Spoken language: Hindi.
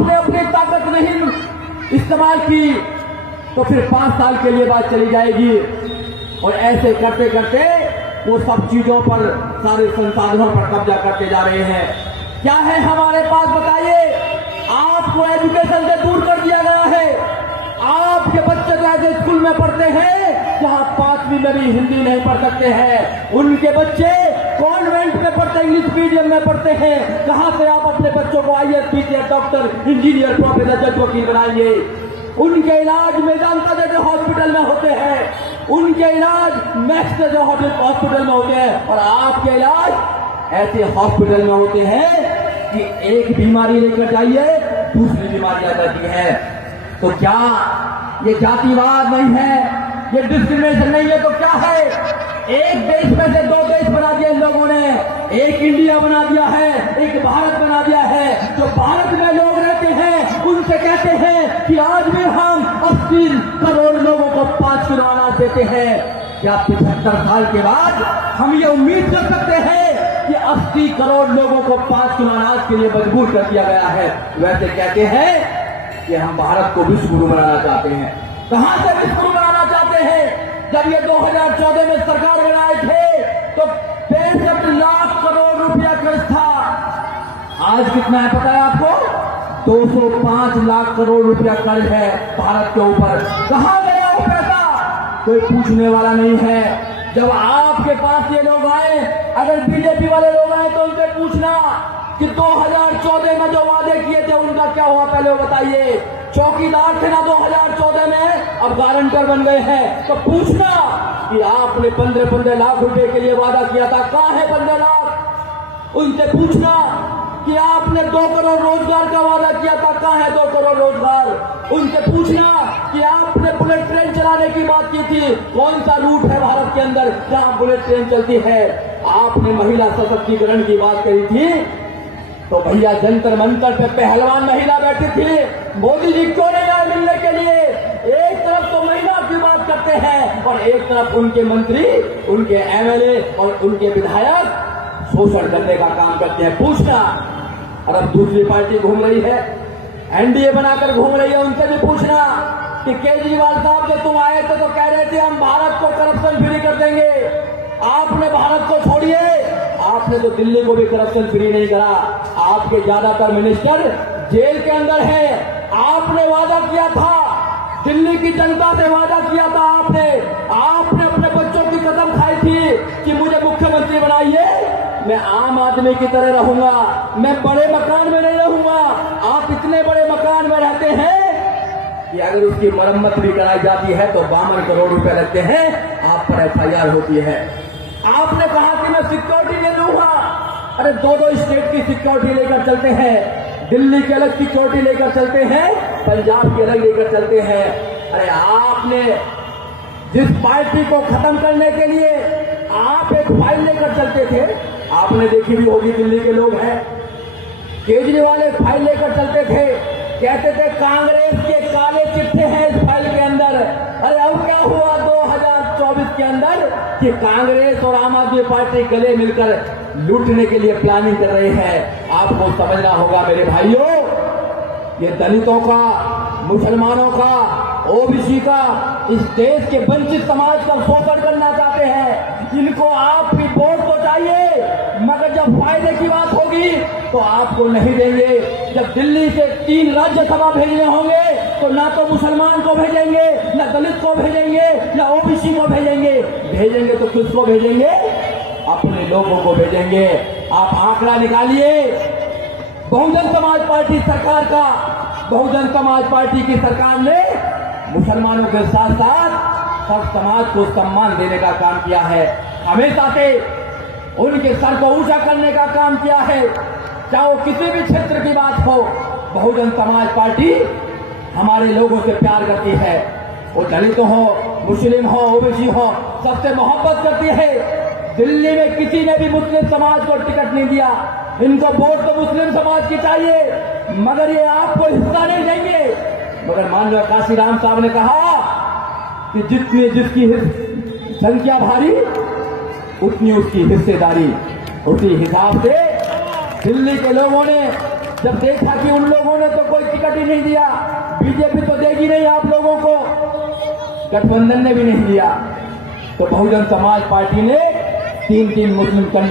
आपने अपनी ताकत नहीं इस्तेमाल की तो फिर 5 साल के लिए बात चली जाएगी। और ऐसे करते करते वो सब चीजों पर, सारे संसाधनों पर कब्जा करते जा रहे हैं। क्या है हमारे पास बताइए? आपको एजुकेशन से दूर कर दिया गया है। आपके बच्चे तो ऐसे स्कूल में पढ़ते हैं जहां 5वीं में भी हिंदी नहीं पढ़ सकते हैं। उनके बच्चे कॉन्वेंट में पढ़ते, इंग्लिश मीडियम में पढ़ते हैं। कहां से आप अपने बच्चों को IAS, PCS, doctor, engineer, professor, जज, वकील बनाएंगे? उनके इलाज मेदांता जैसे हॉस्पिटल में होते हैं, उनके इलाज मैक्स जैसे हॉस्पिटल में होते हैं, और आपके इलाज ऐसे हॉस्पिटल में होते हैं कि एक बीमारी लेकर जाइए दूसरी बीमारी आ जाती है। तो क्या ये जातिवाद नहीं है, ये डिस्क्रिमिनेशन नहीं है, तो क्या है? एक देश में से 2 देश बना दिए इन लोगों ने। एक इंडिया बना दिया है, एक भारत बना दिया है। जो भारत में लोग रहते हैं उनसे कहते हैं कि आज भी हम 80 करोड़ लोगों को 5 किलो अनाज देते हैं। क्या 75 साल के बाद हम ये उम्मीद कर सकते हैं कि 80 करोड़ लोगों को 5 किलो अनाज के लिए मजबूर कर दिया गया है? वैसे कहते हैं कि हम भारत को विश्व गुरु बनाना चाहते हैं। कहां से विश्व गुरु बनाना चाहते हैं? जब ये 2014 में सरकार बनाए थे तो 65 लाख करोड़ रुपया कर्ज था। आज कितना है पता है आपको? 205 लाख करोड़ रुपया कर्ज है भारत के ऊपर। कहां गया वो पैसा? कोई पूछने वाला नहीं है। जब आपके पास ये लोग आए, अगर बीजेपी वाले लोग आए तो उनसे पूछना कि 2014 में जो वादे किए थे उनका क्या हुआ, पहले वो बताइए। चौकीदार थे ना 2014 में, अब गारंटर बन गए हैं। तो पूछना कि आपने 15 लाख रुपए के लिए वादा किया था, कहां है 15 लाख? उनसे पूछना कि आपने 2 करोड़ रोजगार का वादा किया था, कहां है 2 करोड़ रोजगार? उनसे पूछना कि आपने बुलेट ट्रेन चलाने की बात की थी, कौन सा रूट है भारत के अंदर जहां बुलेट ट्रेन चलती है? आपने महिला सशक्तिकरण की बात करी थी तो भैया जंतर मंतर पे पहलवान महिला बैठी थी, मोदी जी क्यों नहीं आए मिलने के लिए? एक तरफ तो महिला की बात करते हैं और एक तरफ उनके मंत्री, उनके MLA और उनके विधायक शोषण करने का काम करते हैं। पूछना। और अब दूसरी पार्टी घूम रही है, NDA बनाकर घूम रही है, उनसे भी पूछना कि केजरीवाल साहब जब तुम आए थे तो कह रहे थे हम भारत को करप्शन फ्री कर देंगे। आपने भारत को छोड़िए, आपने तो दिल्ली को भी करप्शन फ्री नहीं करा। आपके ज्यादातर मिनिस्टर जेल के अंदर है। आपने वादा किया था, दिल्ली की जनता से वादा किया था आपने अपने बच्चों की कसम खाई थी कि मुझे मुख्यमंत्री बनाइए, मैं आम आदमी की तरह रहूंगा, मैं बड़े मकान में नहीं रहूंगा। आप इतने बड़े मकान में रहते हैं कि अगर उसकी मरम्मत भी कराई जाती है तो 52 करोड़ रुपए लगते हैं, आप पर FIR होती है। आपने कहा कि मैं सिक्योरिटी ले लूंगा। अरे 2 स्टेट की सिक्योरिटी लेकर चलते हैं, दिल्ली की अलग सिक्योरिटी लेकर चलते हैं, पंजाब की अलग लेकर चलते हैं। अरे आपने जिस पार्टी को खत्म करने के लिए आप एक फाइल लेकर चलते थे, आपने देखी भी होगी, दिल्ली के लोग हैं, केजरीवाल एक फाइल लेकर चलते थे, कहते थे कांग्रेस के काले चिट्ठे हैं इस फाइल के अंदर। अरे अब क्या हुआ 2024 के अंदर कि कांग्रेस और आम आदमी पार्टी गले मिलकर लूटने के लिए प्लानिंग कर रहे हैं। आपको समझना होगा मेरे भाइयों, ये दलितों का, मुसलमानों का, OBC का, इस देश के वंचित समाज का शोषण करना चाहते हैं। इनको आपकी वोट तो चाहिए, मगर जब फायदे की बात होगी तो आपको नहीं देंगे। जब दिल्ली से 3 राज्यसभा भेजने होंगे तो ना तो मुसलमान को भेजेंगे, ना दलित को भेजेंगे, ना OBC को भेजेंगे तो किसको भेजेंगे? अपने लोगों को भेजेंगे। आप आंकड़ा निकालिए, बहुजन समाज पार्टी सरकार का, बहुजन समाज पार्टी की सरकार ने मुसलमानों के साथ साथ सब समाज को सम्मान देने का काम किया है। हमेशा से उनके सर को ऊंचा करने का काम किया है। चाहे वो किसी भी क्षेत्र की बात हो, बहुजन समाज पार्टी हमारे लोगों से प्यार करती है। वो दलित हो, मुस्लिम हो, OBC हो, सबसे मोहब्बत करती है। दिल्ली में किसी ने भी मुस्लिम समाज को टिकट नहीं दिया। इनको वोट तो मुस्लिम समाज की चाहिए, मगर ये आपको हिस्सा नहीं देंगे। मगर माननीय काशीराम साहब ने कहा कि जितनी जिसकी संख्या भारी उतनी उसकी हिस्सेदारी। उसी हिसाब से दिल्ली के लोगों ने जब देखा कि उन लोगों ने तो कोई टिकट ही नहीं दिया, बीजेपी तो देगी नहीं आप लोगों को, गठबंधन ने भी नहीं दिया, तो बहुजन समाज पार्टी ने 3 मुस्लिम कैंडिडेट